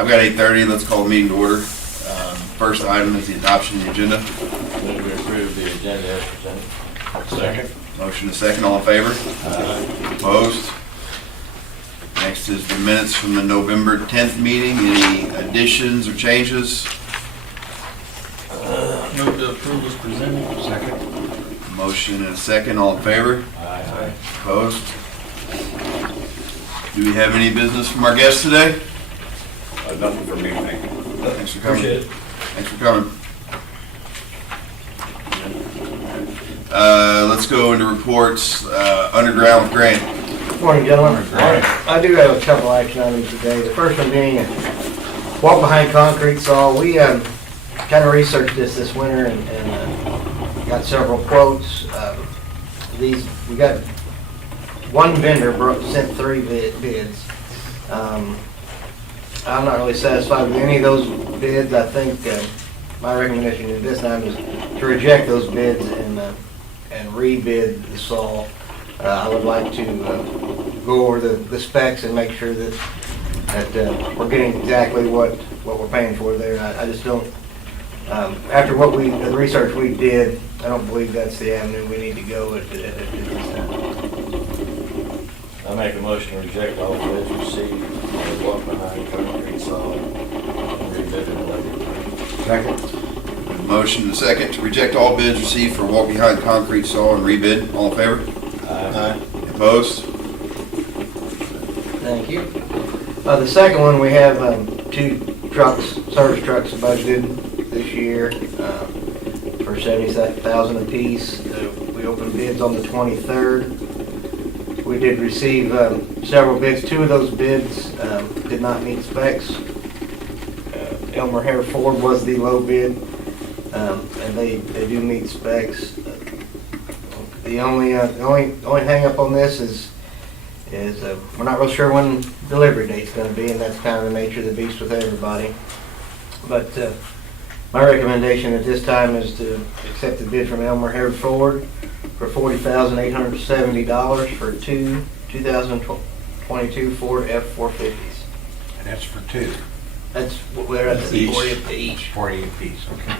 I've got 8:30, let's call the meeting to order. First item is the adoption of the agenda. Move to approve the agenda as presented. Second. Motion and second, all in favor? Opposed? Next is the minutes from the November 10th meeting. Any additions or changes? Move to approve as presented. Second. Motion and a second, all in favor? Aye. Opposed? Do we have any business from our guests today? Nothing for me, thank you. Thanks for coming. Appreciate it. Thanks for coming. Let's go into reports. Underground with Grant. Morning, gentlemen. Morning. I do have a couple action items today. The first one being walk behind concrete saw. We kind of researched this winter and got several quotes. We got one vendor sent 3 bids. I'm not really satisfied with any of those bids. I think my recommendation at this time is to reject those bids and rebid the saw. I would like to go over the specs and make sure that we're getting exactly what we're paying for there. I just don't, after the research we did, I don't believe that's the avenue we need to go at this time. I make a motion to reject all bids received on the walk behind concrete saw and rebid it. Second. Motion and a second to reject all bids received for walk behind concrete saw and rebid. All in favor? Aye. Opposed? Thank you. The second one, we have 2 trucks, service trucks budgeted this year for $70,000 apiece. We opened bids on the 23rd. We did receive several bids. 2 of those bids did not meet specs. Elmer Hare Ford was the low bid, and they do meet specs. The only hang up on this is we're not real sure when delivery date's going to be, and that's kind of the nature of the beast with everybody. But my recommendation at this time is to accept the bid from Elmer Hare Ford for $40,870 for 2 2022 Ford F-450s. And that's for 2. That's what we're at, Each. 40 each. 40 apiece, okay.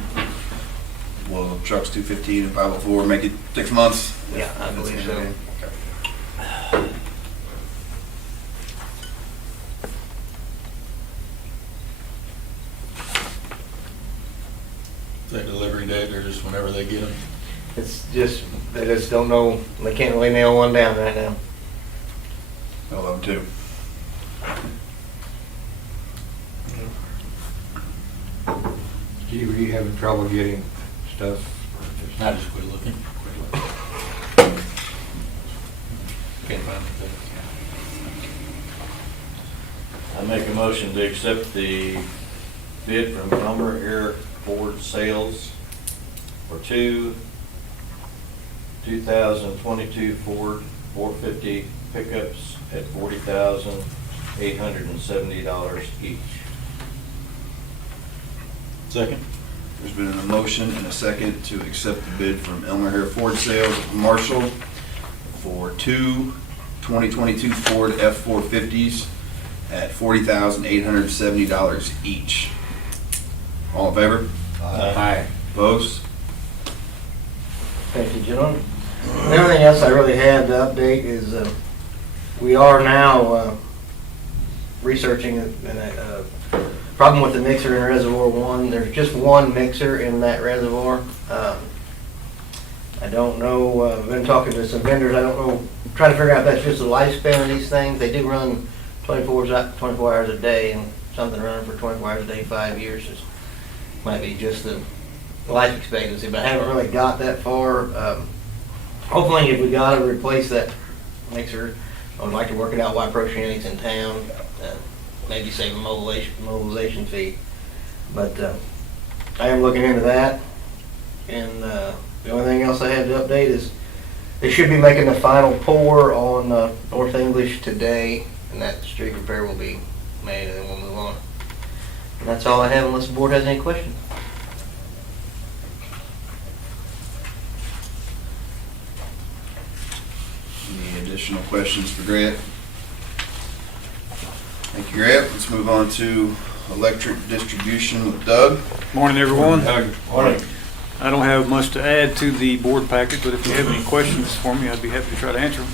Well, the truck's 215 and 504, make it 6 months. Yeah, I believe so. Okay. That delivery date or just whenever they get them? It's just, they just don't know, they can't really nail one down right now. I love them too. Gee, were you having trouble getting stuff? I just quit looking. Can't find it. I make a motion to accept the bid from Elmer Hare Ford Sales for 2 2022 Ford 450 pickups at $40,870 each. Second? There's been a motion and a second to accept the bid from Elmer Hare Ford Sales of Marshall for 2 2022 Ford F-450s at $40,870 each. All in favor? Aye. Opposed? Thank you, gentlemen. Everything else I really had to update is we are now researching a problem with the mixer in Reservoir 1. There's just one mixer in that reservoir. I don't know, I've been talking to some vendors, I don't know, trying to figure out if that's just the lifespan of these things. They do run 24 hours a day, and something running for 24 hours a day, 5 years might be just the life expectancy, but I haven't really got that far. Hopefully, if we got to replace that mixer, I would like to work it out why Proceanics in town, maybe save a mobilization fee. But I am looking into that, and the only thing else I had to update is they should be making the final pour on North English today, and that street repair will be made, and then we'll move on. And that's all I have, unless the board has any questions. Any additional questions for Grant? Thank you, Grant. Let's move on to electric distribution with Doug. Morning, everyone. Morning. I don't have much to add to the board packet, but if you have any questions for me, I'd be happy to try to answer them.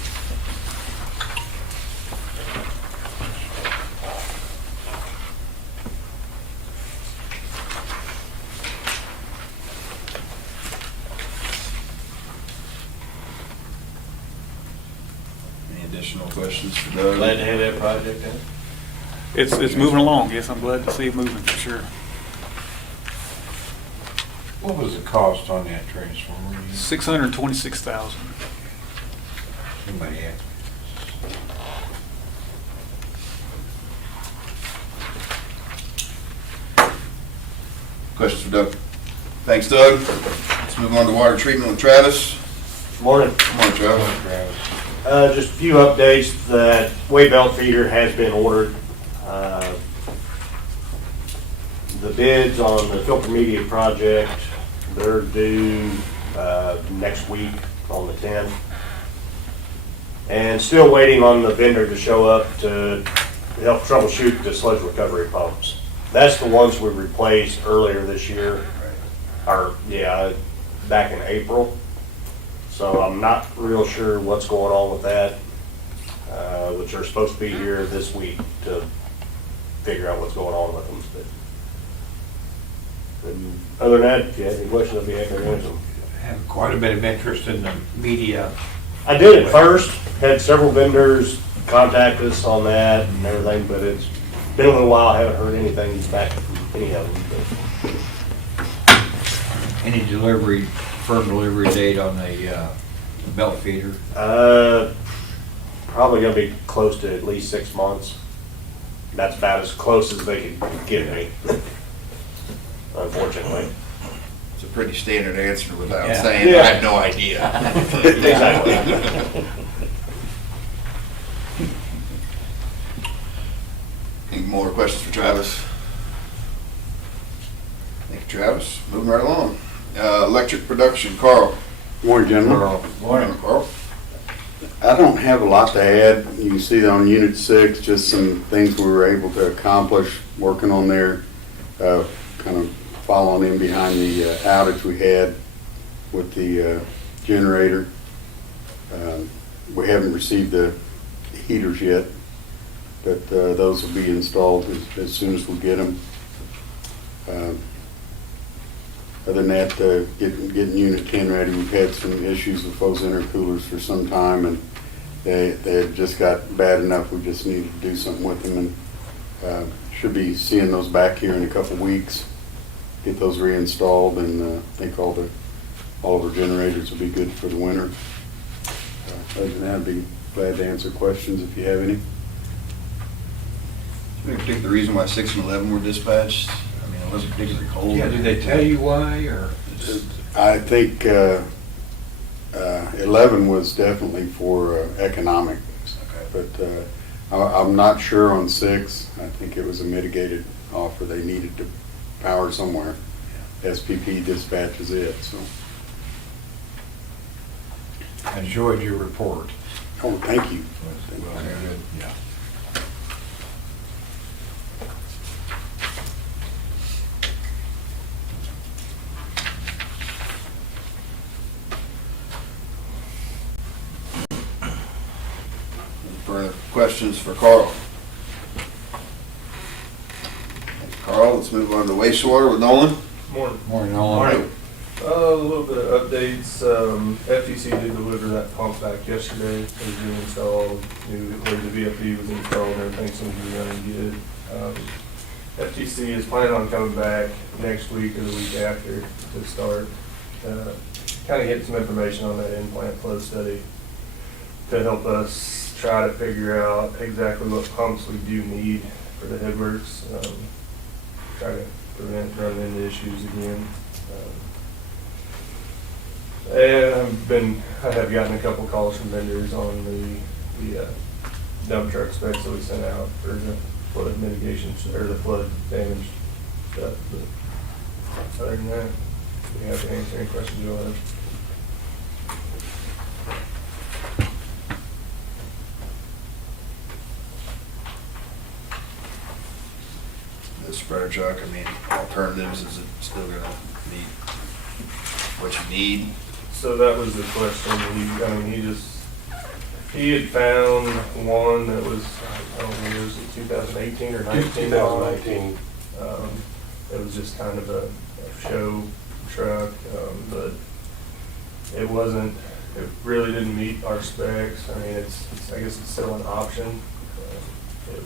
Any additional questions for Doug? Glad to have that project in. It's moving along. Yes, I'm glad to see it moving for sure. What was the cost on that transformer? $626,000. Somebody asked. Questions for Doug? Thanks, Doug. Let's move on to water treatment with Travis. Morning. Come on, Travis. Travis. Just a few updates. That weight belt feeder has been ordered. The bids on the filter media project, they're due next week on the 10th. And still waiting on the vendor to show up to help troubleshoot the sludge recovery pumps. That's the ones we replaced earlier this year, back in April. So I'm not real sure what's going on with that, which are supposed to be here this week to figure out what's going on with them. And other than that, if you have any questions, I'll be happy to answer them. Have quite a bit of interest in the media. I did at first, had several vendors contact us on that and everything, but it's been a little while, I haven't heard anything back from any of them. Any delivery, firm delivery date on the belt feeder? Probably gonna be close to at least 6 months. That's about as close as they could get me, unfortunately. It's a pretty standard answer without Yeah. saying, Yeah. I have no idea. Exactly. Any more questions for Travis? Thank you, Travis. Moving right along. Electric production, Carl. Morning, gentlemen. Morning, Carl. I don't have a lot to add. You can see on Unit 6, just some things we were able to accomplish working on there, kind of following in behind the outage we had with the generator. We haven't received the heaters yet, but those will be installed as soon as we get them. Other than that, getting Unit 10 ready, we've had some issues with those intercoolers for some time, and they had just got bad enough. We just needed to do something with them, and should be seeing those back here in a couple weeks. Get those reinstalled, and I think all of our generators will be good for the winter. Other than that, I'd be glad to answer questions if you have any. Any particular reason why 6 and 11 were dispatched? I mean, it wasn't particularly cold. Yeah, did they tell you why, or? I think 11 was definitely for economic, Okay. but I'm not sure on 6. I think it was a mitigated offer. They needed to power somewhere. SPP dispatches it, so. I enjoyed your report. Oh, thank you. Yeah. Any further questions for Carl? Thank you, Carl. Let's move on to wastewater with Nolan. Morning. Morning, Nolan. A little bit of updates. FTC did deliver that pump back yesterday. It was reinstalled. The VFD was installed and everything seems to be running good. FTC is planning on coming back next week or the week after to start, kind of get some information on that in-plant flow study to help us try to figure out exactly what pumps we do need for the headworks. Try to prevent running into issues again. And I have gotten a couple calls from vendors on the dump truck specs that we sent out for the flood mitigation, or the flood damage stuff. But other than that, we have to answer any questions you want. This spreader truck? I mean, alternatives, is it still gonna meet what you need? So that was the question. He had found one that was, I don't know, was it 2018 or 19? 2019. It was just kind of a show truck, but it really didn't meet our specs. I mean, I guess it's still an option. It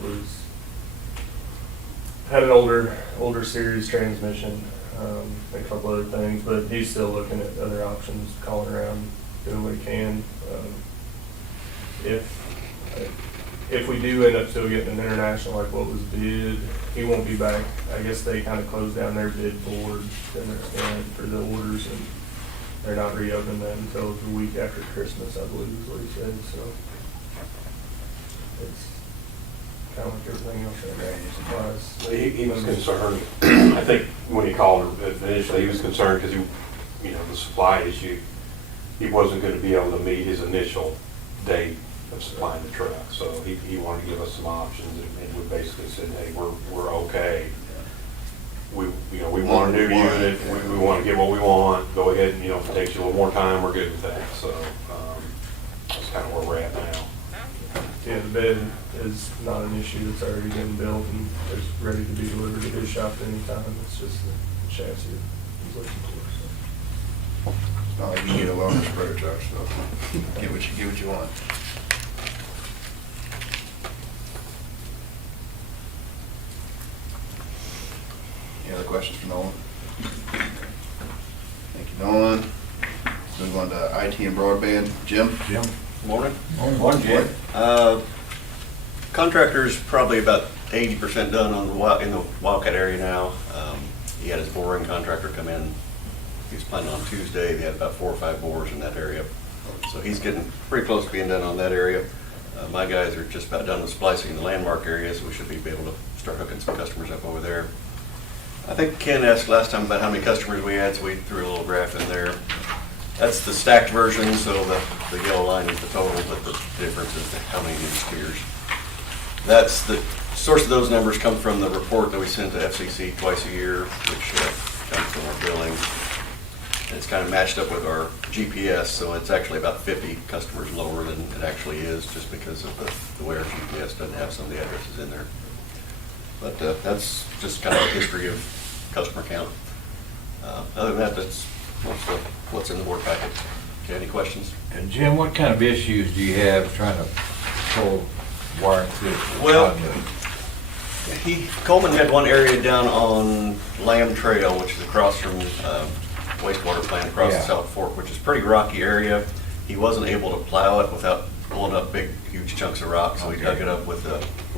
had an older series transmission, a couple other things, but he's still looking at other options, calling around, doing what he can. If we do end up still getting an international like what was bid, he won't be back. I guess they kind of closed down their bid board and for the orders, and they're not reopening that until the week after Christmas, I believe is what he said, so. It's kind of like everything else right now, supplies. He was concerned, I think when he called initially, he was concerned because the supply issue, he wasn't going to be able to meet his initial date of supplying the truck. So he wanted to give us some options, and we basically said, hey, we're okay. We want a new unit, we want to get what we want, go ahead and, if it takes you a little more time, we're good with that. So that's kind of where we're at now. Yeah, the bed is not an issue. It's already been built and it's ready to be delivered to his shop at any time. It's just the chassis he's looking for. So. It's not like you need a loaner spreader truck, so get what you want. Any other questions for Nolan? Thank you, Nolan. Let's move on to IT and broadband. Jim? Morning. One, Jim. Contractor's probably about 80% done in the Wildcat area now. He had his boring contractor come in. He was planning on Tuesday. They had about 4 or 5 bores in that area. So he's getting pretty close to being done on that area. My guys are just about done with splicing in the landmark area, so we should be able to start hooking some customers up over there. I think Ken asked last time about how many customers we had, so we threw a little graph in there. That's the stacked version, so the yellow line is the total, but the difference is how many new spheres. That's the source of those numbers come from the report that we send to FCC twice a year, which comes from our billing. And it's kind of matched up with our GPS, so it's actually about 50 customers lower than it actually is, just because of the way our GPS doesn't have some of the addresses in there. But that's just kind of a history of customer count. Other than that, that's most of what's in the board packet. Okay, any questions? And Jim, what kind of issues do you have trying to pull wire through? Well, Coleman had one area down on Lamb Trail, which is across from wastewater plant across the South Fork, which is a pretty rocky area. He wasn't able to plow it without pulling up big, huge chunks of rock, so he dug it up with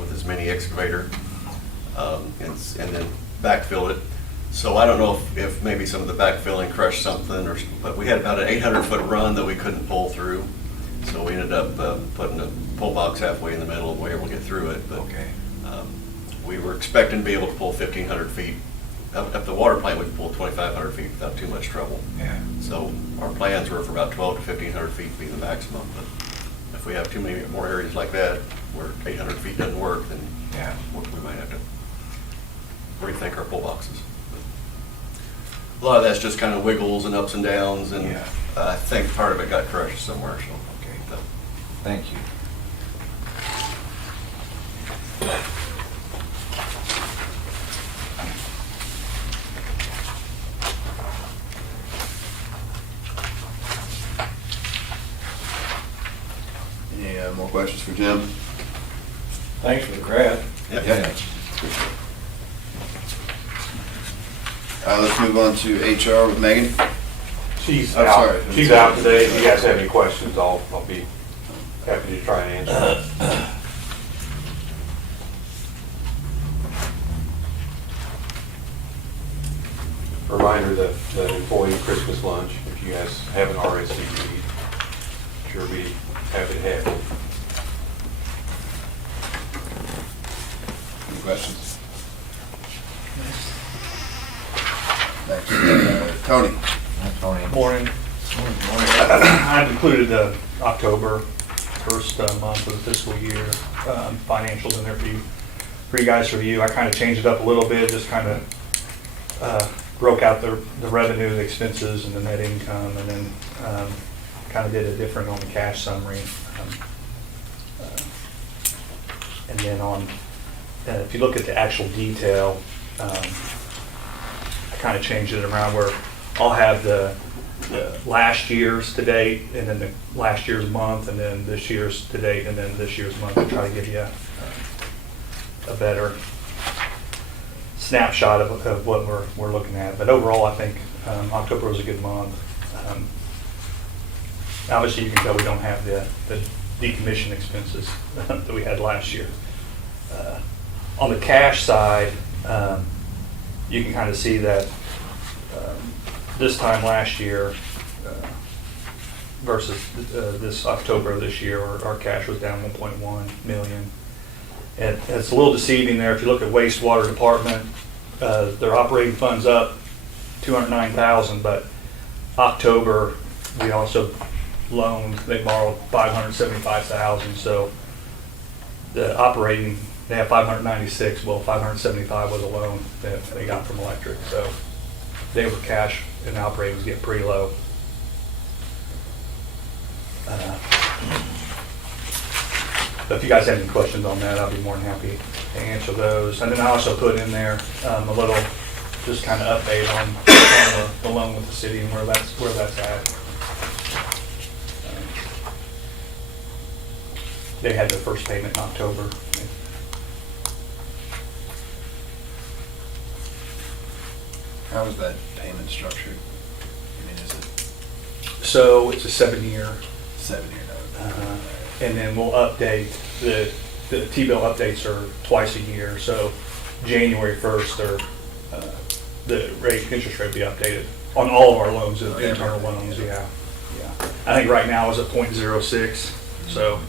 his mini excavator and then backfilled it. So I don't know if maybe some of the backfilling crushed something, but we had about an 800-foot run that we couldn't pull through. So we ended up putting a pull box halfway in the middle and we were able to get through it. But we were expecting to be able to pull 1,500 feet. Up at the water plant, we could pull 2,500 feet without too much trouble. Yeah. So our plans were for about 1,200 to 1,500 feet being the maximum. But if we have too many more areas like that where 800 feet doesn't work, then we might have to rethink our pull boxes. A lot of that's just kind of wiggles and ups and downs, and I think part of it got crushed somewhere. So Thank you. Any more questions for Jim? Thanks for the graph. Yep. Let's move on to HR with Megan. She's I'm out. sorry. She's out today. If you guys have any questions, I'll be happy to try and answer. Reminder that the employee Christmas lunch, if you guys haven't RSVP'd, sure be happy to have it. Any questions? Thanks. Tony. Tony. Morning. I've included the October first month of the fiscal year financials in there for you. for you guys to review. I kind of changed it up a little bit, just kind of broke out the revenue, the expenses, and the net income, and then kind of did it different on the cash summary. And then on, if you look at the actual detail, I kind of changed it around where I'll have the last year's to date, and then the last year's month, and then this year's to date, and then this year's month, to try to give you a better snapshot of what we're looking at. But overall, I think October was a good month. Obviously, you can tell we don't have the decommission expenses that we had last year. On the cash side, you can kind of see that this time last year versus this October of this year, our cash was down 1.1 million. And it's a little deceiving there. If you look at wastewater department, their operating funds up 209,000, but October we also loaned. They borrowed 575,000. So the operating, they have 596. Well, 575 was a loan that they got from electric. So they were cash and operating was getting pretty low. But if you guys have any questions on that, I'll be more than happy to answer those. And then I also put in there a little, just kind of update on the loan with the city and where that's at. They had their first payment in October. How is that payment structured? I mean, is it So it's a 7-year. 7-year note? And then we'll update, the T-bill updates are twice a year. So January 1st, the interest rate will be updated on all of our loans, the internal loans, yeah. I think right now is at 0.06. So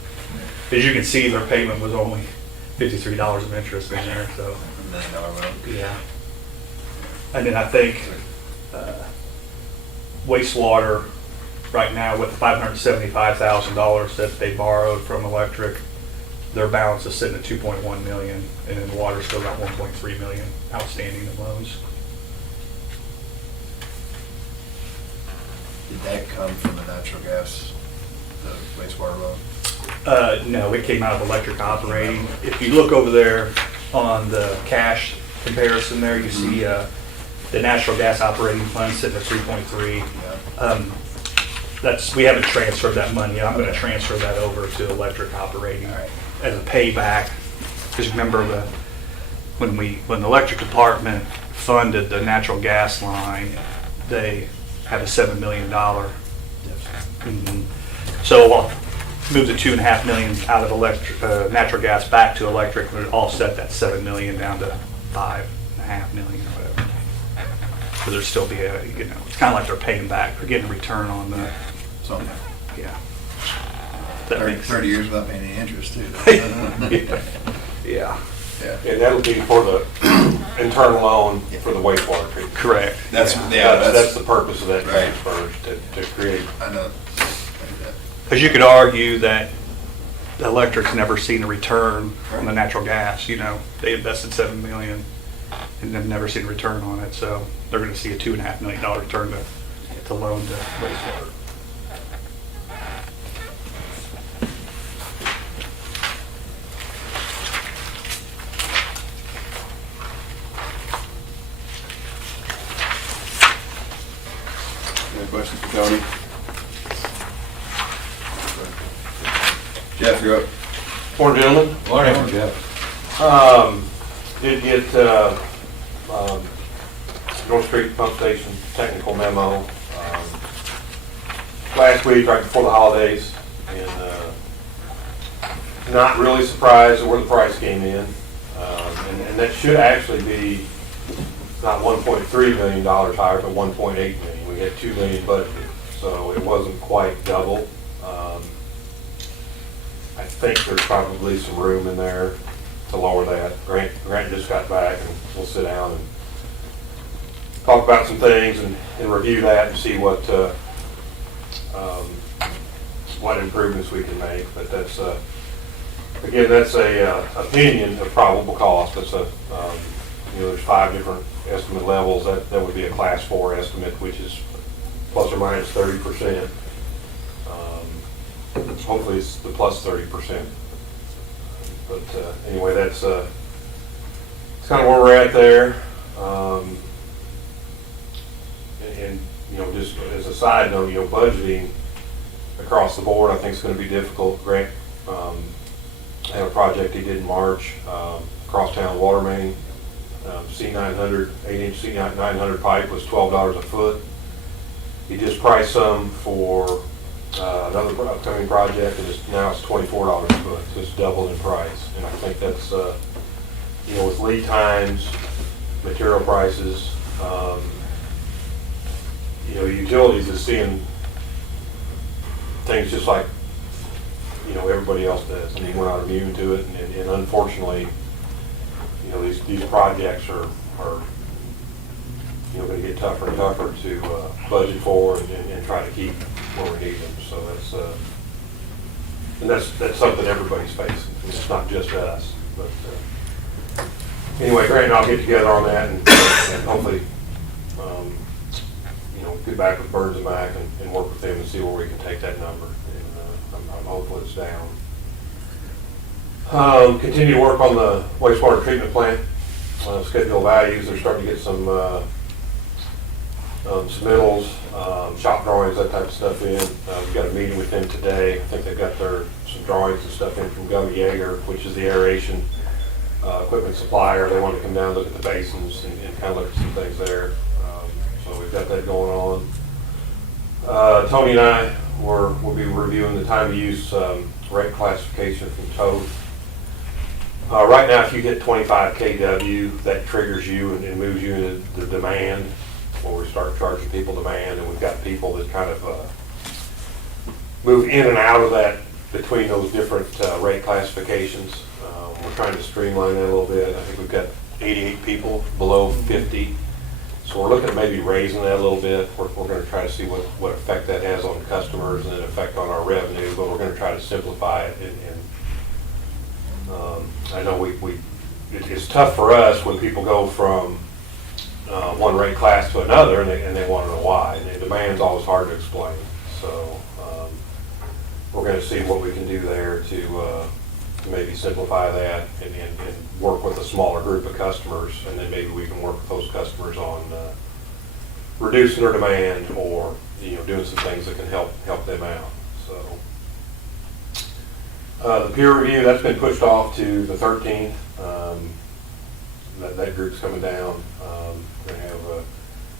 as you can see, their payment was only $53 of interest in there, so. $1 million loan? Yeah. And then I think wastewater, right now with the $575,000 that they borrowed from electric, their balance is sitting at 2.1 million, and then water still got 1.3 million outstanding in loans. Did that come from the natural gas, the wastewater loan? No, it came out of electric operating. If you look over there on the cash comparison there, you see the natural gas operating fund sitting at 3.3. We haven't transferred that money. I'm going to transfer that over to electric operating as a payback. Because remember when the electric department funded the natural gas line, they had a $7 million. So I'll move the $2.5 million out of natural gas back to electric, and it offset that $7 million down to $5.5 million or whatever. So there'll still be it's kind of like they're paying back. They're getting a return on the. Something. Yeah. 30 years without paying any interest, too. Yeah. And that'll be for the internal loan for the wastewater treatment. Correct. That's the purpose of that transfer, to create. I know. Because you could argue that the electric's never seen a return on the natural gas. They invested $7 million and they've never seen a return on it. So they're going to see a $2.5 million return to loan to wastewater. Any questions for Tony? Jeff, you're up. Morning, gentlemen. Morning, Jeff. Did get North Street Pump Station technical memo last week, right before the holidays, and not really surprised at where the price came in. And that should actually be not $1.3 million higher, but $1.8 million. We had $2 million budgeted, so it wasn't quite double. I think there's probably some room in there to lower that. Grant just got back, and we'll sit down and talk about some things and review that and see what improvements we can make. But that's Again, that's a opinion of probable cost. That's a, there's 5 different estimate levels. That would be a class 4 estimate, which is plus or minus 30%. Hopefully it's the plus 30%. But anyway, that's kind of where we're at there. And just as a side note, budgeting across the board, I think is going to be difficult. Grant had a project he did in March, crosstown water main, C900, 8-inch C900 pipe was $12 a foot. He just priced some for another upcoming project, and now it's $24 a foot, so it's doubled in price. And I think that's, with lead times, material prices, utilities is seeing things just like, everybody else does. I mean, we're not immune to it, and unfortunately, these projects are going to get tougher and tougher to budget for and try to keep where we need them. So that's something everybody's facing. It's not just us. But anyway, Grant and I'll get together on that and hopefully, get back with Burns and Mac and work with them and see where we can take that number. And I'm hopeful it's down. Continue to work on the wastewater treatment plant. Schedule values. They're starting to get some submittals, shop drawings, that type of stuff in. We've got a meeting with them today. I think they've got some drawings and stuff in from Gummy Yeager, which is the aeration equipment supplier. They want to come down and look at the basins and kind of look at some things there. So we've got that going on. Tony and I will be reviewing the time to use rate classification from TOTE. Right now, if you hit 25 kW, that triggers you and moves you into the demand, where we start charging people demand, and we've got people that kind of move in and out of that between those different rate classifications. We're trying to streamline that a little bit. I think we've got 88 people below 50. So we're looking at maybe raising that a little bit. We're going to try to see what effect that has on customers and an effect on our revenue, but we're going to try to simplify it. And I know it's tough for us when people go from one rate class to another and they want to know why. And the demand's always hard to explain. So we're going to see what we can do there to maybe simplify that and work with a smaller group of customers, and then maybe we can work with those customers on reducing their demand or doing some things that can help them out. So the peer review, that's been pushed off to the 13th. That group's coming down. They have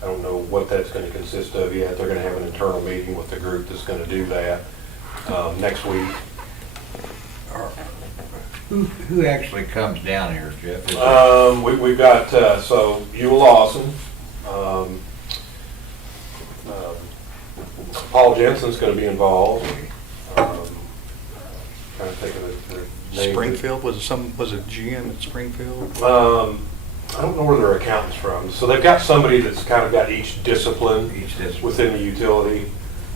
I don't know what that's going to consist of yet. They're going to have an internal meeting with the group that's going to do that next week. Who actually comes down here, Jeff? Is We've got, so Ewell Lawson, Paul Jensen's going to be involved. Trying to think of the name. Springfield, was it GM at Springfield? I don't know where their accountant's from. So they've got somebody that's kind of got each discipline within the utility.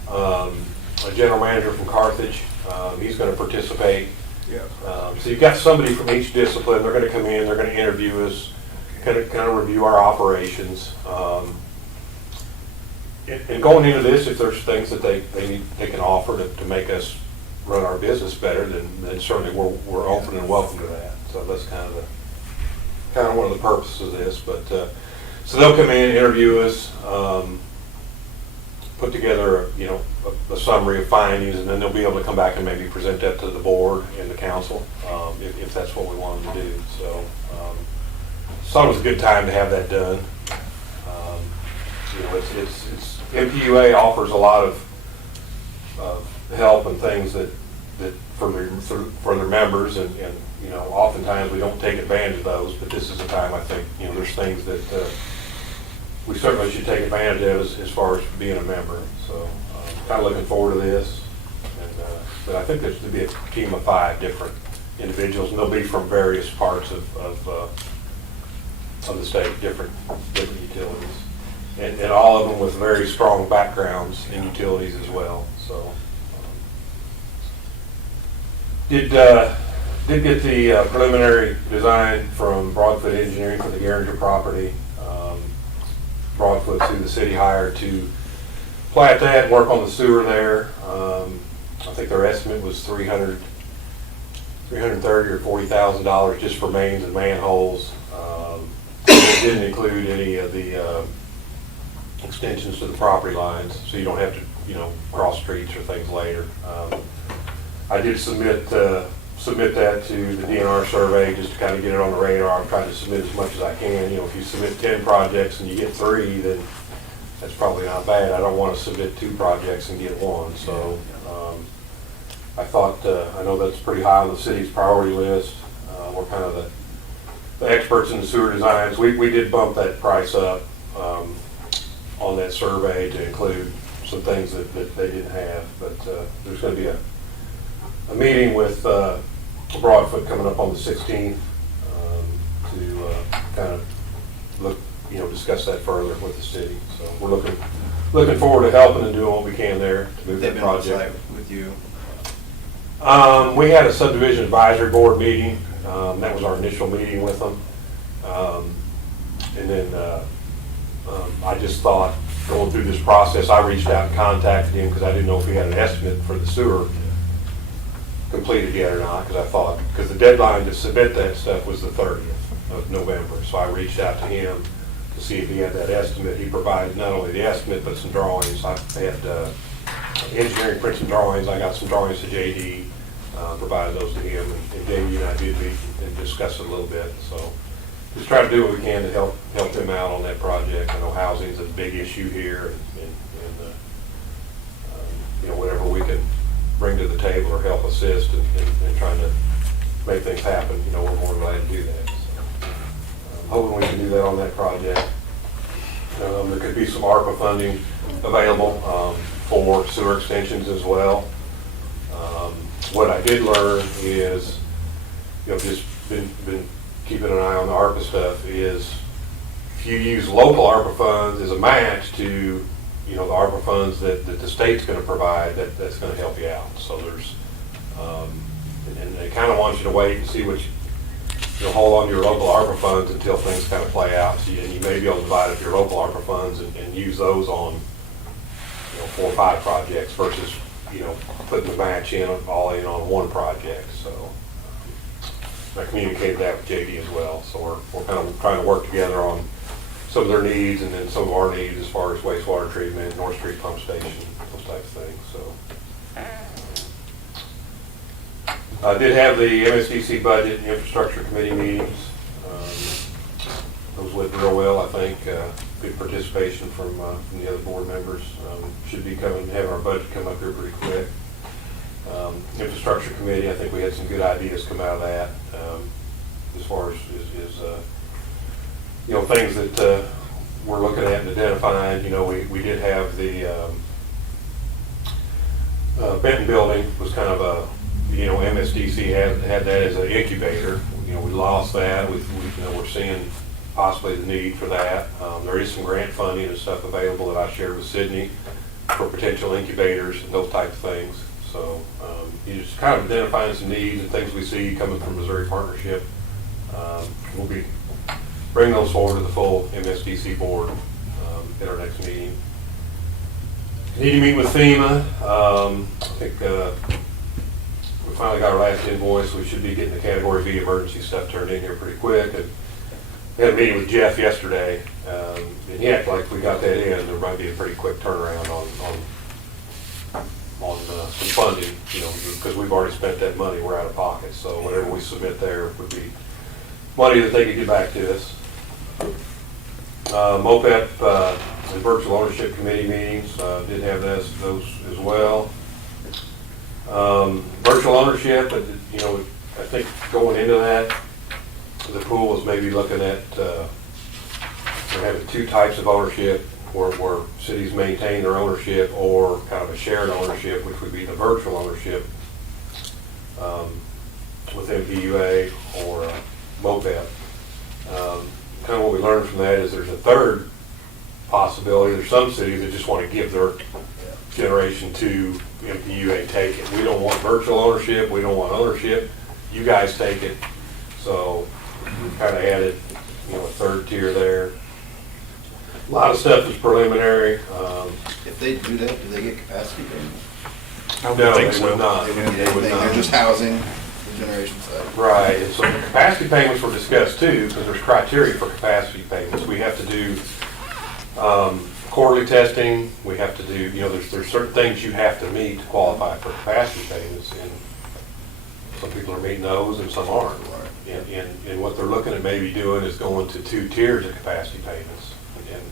A general manager from Carthage, he's going to participate. Yeah. So you've got somebody from each discipline. They're going to come in, they're going to interview us, kind of review our operations. And going into this, if there's things that they can offer to make us run our business better, then certainly we're open and welcome to that. So that's kind of one of the purposes of this. But so they'll come in, interview us, put together a summary of findings, and then they'll be able to come back and maybe present that to the board and the council if that's what we want them to do. So thought it was a good time to have that done. It's MPUA offers a lot of help and things that for their members, and oftentimes we don't take advantage of those, but this is a time I think there's things that we certainly should take advantage of as far as being a member. So kind of looking forward to this, but I think there's to be a team of 5 different individuals, and they'll be from various parts of the state, different utilities, and all of them with very strong backgrounds in utilities as well. So did Did get the preliminary design from Broadfoot Engineering for the Garinger property. Broadfoot's who the city hired to plat that, and work on the sewer there. I think their estimate was $330,000 or $40,000 just for mains and manholes. It didn't include any of the extensions to the property lines, so you don't have to, cross streets or things later. I did submit that to the DNR survey just to kind of get it on the radar. I'm trying to submit as much as I can. If you submit 10 projects and you get 3, then that's probably not bad. I don't want to submit 2 projects and get 1. So I thought, I know that's pretty high on the city's priority list. We're kind of the experts in the sewer designs. We did bump that price up on that survey to include some things that they didn't have. But there's going to be a meeting with Broadfoot coming up on the 16th to kind of look, discuss that further with the city. So we're looking forward to helping and doing what we can there to move that They've been on project. site with you. We had a subdivision advisory board meeting. That was our initial meeting with them. And then I just thought, going through this process, I reached out and contacted him because I didn't know if he had an estimate for the sewer completed yet or not, because the deadline to submit that stuff was the 30th of November. So I reached out to him to see if he had that estimate. He provided not only the estimate, but some drawings. I had engineering print some drawings. I got some drawings to JD, provided those to him, and JD and I did meet and discuss it a little bit. So just try to do what we can to help them out on that project. I know housing's a big issue here, and whatever we can bring to the table or help assist in trying to make things happen, we're more than glad to do that. So, hoping we can do that on that project. There could be some ARPA funding available for sewer extensions as well. What I did learn is, just been keeping an eye on the ARPA stuff, is if you use local ARPA funds as a match to the ARPA funds that the state's going to provide, that's going to help you out. So there's, and they kind of want you to wait and see what hold on to your local ARPA funds until things kind of play out. So you may be able to divide up your local ARPA funds and use those on 4 or 5 projects versus putting the match all in on one project. So I communicated that with JD as well. So we're kind of trying to work together on some of their needs and then some of our needs as far as wastewater treatment, North Street pump station, those types of things. So I did have the MSDC budget and infrastructure committee meetings. Those went real well, I think. Good participation from the other board members. Should be having our budget come up here pretty quick. Infrastructure committee, I think we had some good ideas come out of that as far as things that we're looking at and identifying. We did have the Benton building was kind of a, MSDC had that as an incubator. We lost that. We're seeing possibly the need for that. There is some grant funding and stuff available that I shared with Sydney for potential incubators and those types of things. So you just kind of identifying some needs and things we see coming from Missouri Partnership. We'll be bringing those forward to the full MSDC board at our next meeting. Need to meet with FEMA. I think we finally got our last invoice. We should be getting the Category B emergency stuff turned in here pretty quick. And we had a meeting with Jeff yesterday, and he acted like if we got that in, there might be a pretty quick turnaround on some funding, because we've already spent that money. We're out of pocket. So whatever we submit there would be money that they could get back to us. MOPEP, the virtual ownership committee meetings, did have those as well. Virtual ownership, I think going into that, the pool was maybe looking at having 2 types of ownership, where cities maintain their ownership, or kind of a shared ownership, which would be the virtual ownership with MPUA or MOPEP. Kind of what we learned from that is there's a third possibility. There's some cities that just want to give their generation to MPUA and take it. We don't want virtual ownership. We don't want ownership. you guys take it. So we've kind of added, a third tier there. A lot of stuff is preliminary. If they do that, do they get capacity payment? I would No, think they so. would not. They They wouldn't get would anything, they're not. just housing, the generation side. Right, and so capacity payments were discussed too, because there's criteria for capacity payments. We have to do quarterly testing, we have to do, there's certain things you have to meet to qualify for capacity payments, and some people are meeting those and some aren't. And what they're looking at maybe doing is going to 2 tiers of capacity payments. And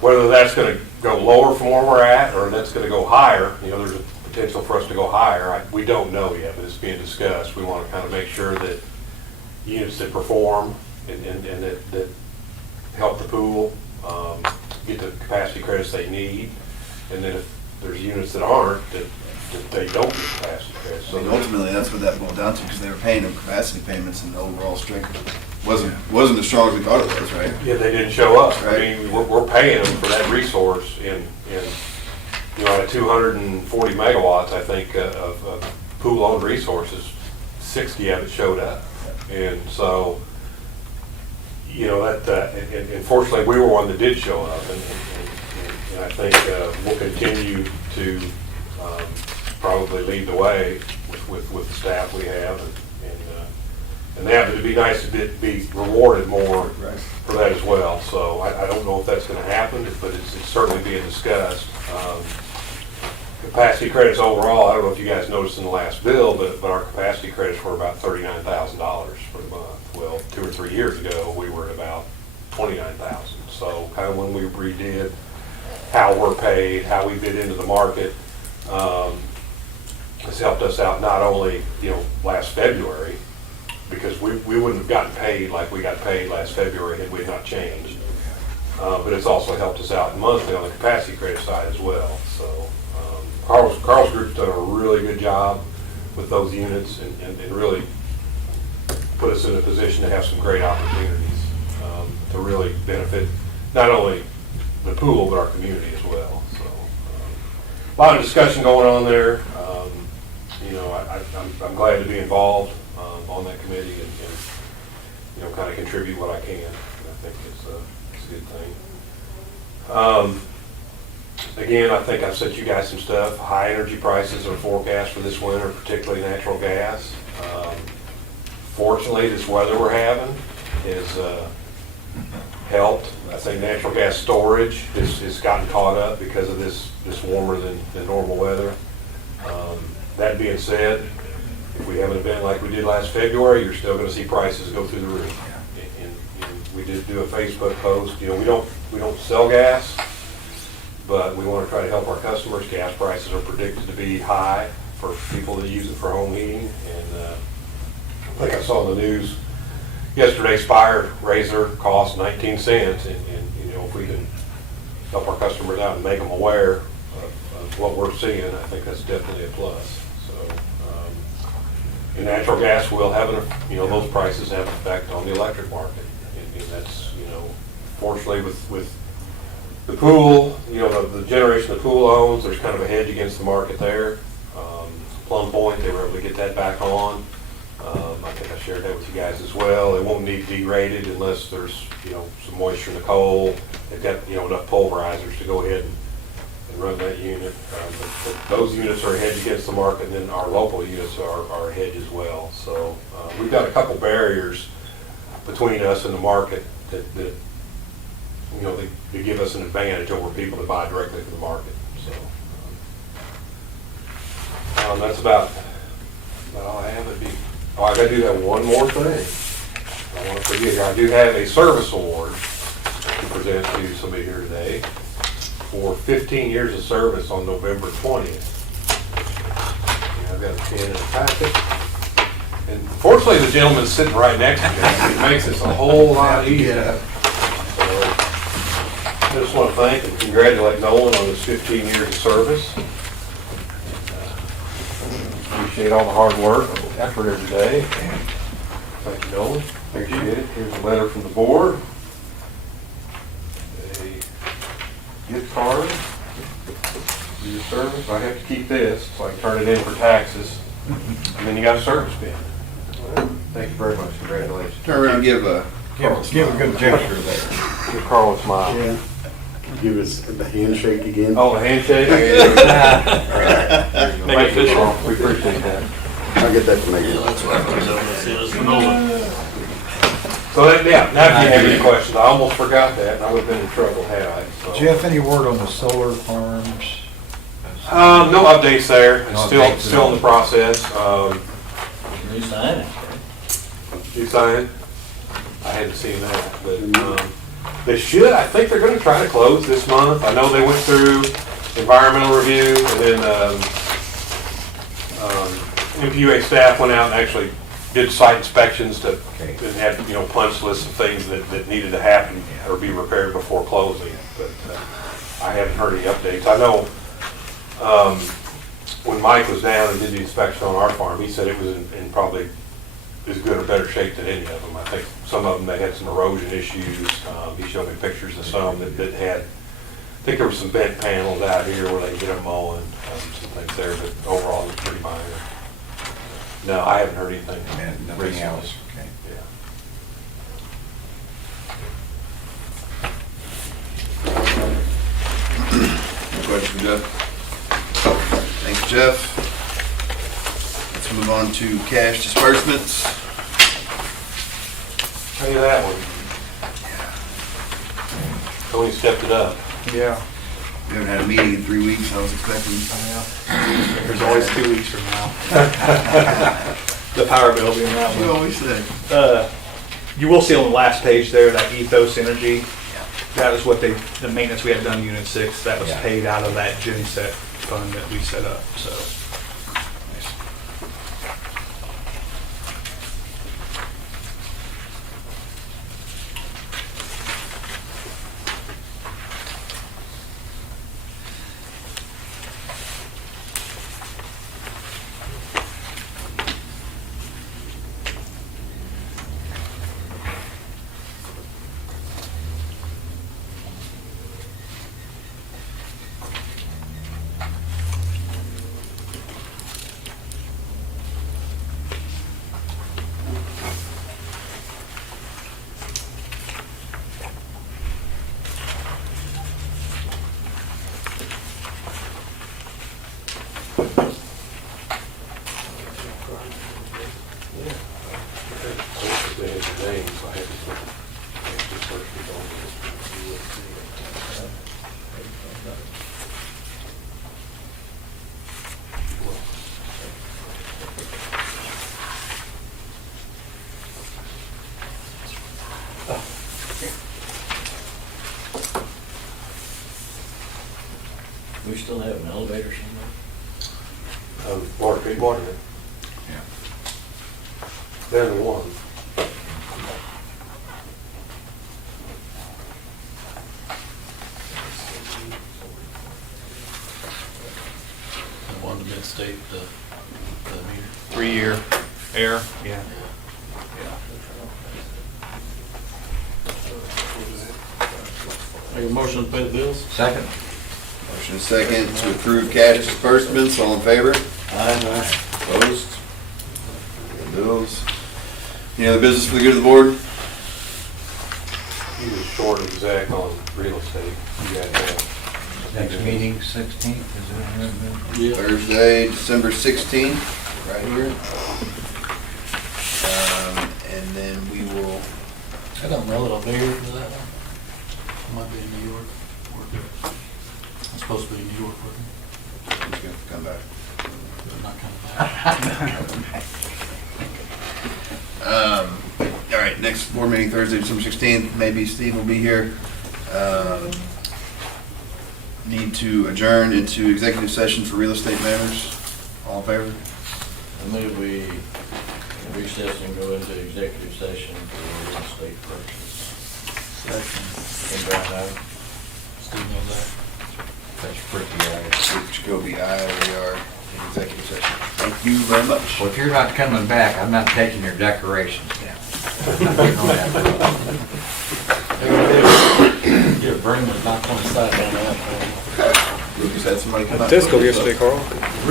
whether that's gonna go lower from where we're at, or that's gonna go higher, there's a potential for us to go higher. We don't know yet, but it's being discussed. We want to kind of make sure that units that perform and that help the pool get the capacity credits they need. And then if there's units that aren't, that they don't get capacity credits. I mean, ultimately, that's what that boiled down to, because they were paying them capacity payments, and the overall strength wasn't as strong as we thought it was, right? Yeah, they didn't show up. Right. I mean, we're paying them for that resource in at 240 megawatts, I think, of pool-owned resources, 60 of it showed up. And so, and fortunately, we were one that did show up. And I think we'll continue to probably lead the way with the staff we have. And that, but it'd be nice to be rewarded more for that as well. So I don't know if that's going to happen, but it's certainly being discussed. Capacity credits overall, I don't know if you guys noticed in the last bill, but our capacity credits were about $39,000 for the month. Well, 2 or 3 years ago, we were at about $29,000. So kind of when we redid how we're paid, how we bid into the market, has helped us out not only, last February, because we wouldn't have gotten paid like we got paid last February had we not changed. But it's also helped us out monthly on the capacity credit side as well. So Carl's group's done a really good job with those units and really put us in a position to have some great opportunities to really benefit not only the pool, but our community as well. So a lot of discussion going on there. I'm glad to be involved on that committee and kind of contribute what I can. And I think it's a good thing. Again, I think I've sent you guys some stuff. High energy prices are forecast for this winter, particularly natural gas. Fortunately, this weather we're having has helped. I think natural gas storage has gotten caught up because of this warmer than normal weather. That being said, if we have an event like we did last February, you're still going to see prices go through the roof. And we did do a Facebook post. We don't sell gas, but we want to try to help our customers. Gas prices are predicted to be high for people that use it for home heating. And I think I saw in the news yesterday, Spire raised their cost 19 cents. And if we can help our customers out and make them aware of what we're seeing, I think that's definitely a plus. So, and natural gas will have those prices have an effect on the electric market. And that's, fortunately with the pool, the generation the pool owns, there's kind of a hedge against the market there. Plum Point, they were able to get that back on. I think I shared that with you guys as well. It won't need derated unless there's, some moisture in the coal. They've got, enough pulverizers to go ahead and run that unit. But those units are a hedge against the market, and then our local units are a hedge as well. So we've got a couple barriers between us and the market that they give us an advantage over people that buy directly from the market. So that's about all I have. I got to do that one more thing. I want to forget here. I do have a service award to present to somebody here today for 15 years of service on November 20th. And I've got a pen and a packet. And fortunately, the gentleman's sitting right next to me. It makes this a whole lot easier. So I just want to thank and congratulate Nolan on his 15 years of service. Appreciate all the hard work, effort every day. Thank you, Nolan. Appreciate it. Here's a letter from the board. A gift card for your service. I have to keep this so I can turn it in for taxes. And then you got a service bin. Thank you very much, congratulations. Turn around and give a. Give a good gesture there. Give Carl a smile. Yeah. Give us the handshake again. Oh, a handshake? There Make it official. We appreciate that. I'll get that to make it. So, yeah, now if you have any questions, I almost forgot that, and I would've been in trouble had I, so. Jeff, any word on the solar farms? No updates there, it's No still, updates at still in all. the process. You sign it. You sign it? I hadn't seen that, but, they should, I think they're gonna try to close this month. I know they went through environmental review, and then, MPUA staff went out and actually did site inspections to, Okay. and had, punch lists of things that needed to happen or be repaired before closing, but, I haven't heard any updates. I know, when Mike was down and did the inspection on our farm, he said it was in probably as good or better shape than any of them. I think some of them, they had some erosion issues. He showed me pictures of some that had, I think there were some bent panels out here where they get them mowing, some things there, but overall it's pretty minor. No, I haven't heard anything. And nothing recently. else, okay. Yeah. Any questions, Jeff? Thanks, Jeff. Let's move on to cash disbursements. Look at that one. Tony stepped it up. Yeah. We haven't had a meeting in 3 weeks, I was expecting. There's always 2 weeks from now. The power bill being that You one. always say. You will see on the last page there, that Ethos Energy. That was what the maintenance we had done in Unit 6, that was Yeah. paid out of that genset fund that we set up, so. They had the names, so I had to search it on We still have an elevator somewhere? Water treatment. Yeah. They're the one. The one to mid-state, the meter. 3-year air, yeah. Make a motion to pay the bills? Second? Motion is second to approve cash disbursements, all in favor? Aye. Opposed? The bills. Any other business for the good of the board? He was short of exact on real estate. You guys have. Next meeting, 16th, is it? Yeah. Thursday, December 16th, right here. And then we will, I don't know that I'll be here for that one. I might be in New York. I'm supposed to be in New York with him, who's going to come back? but I'm not coming back. All right, next board meeting Thursday, December 16th, maybe Steve will be here. Need to adjourn into executive session for real estate matters. All in favor? I move we recess and go into executive session for real estate purchase. Second. Brown eye. Steve knows that. That's pretty, Jacoby, aye, we are in executive session. Thank you very much. Well, if you're not coming back, I'm not taking your decorations down. I'm not getting on that. Yeah, bring the knock on the side on that. We just had somebody come out. Tesco yesterday, Carl.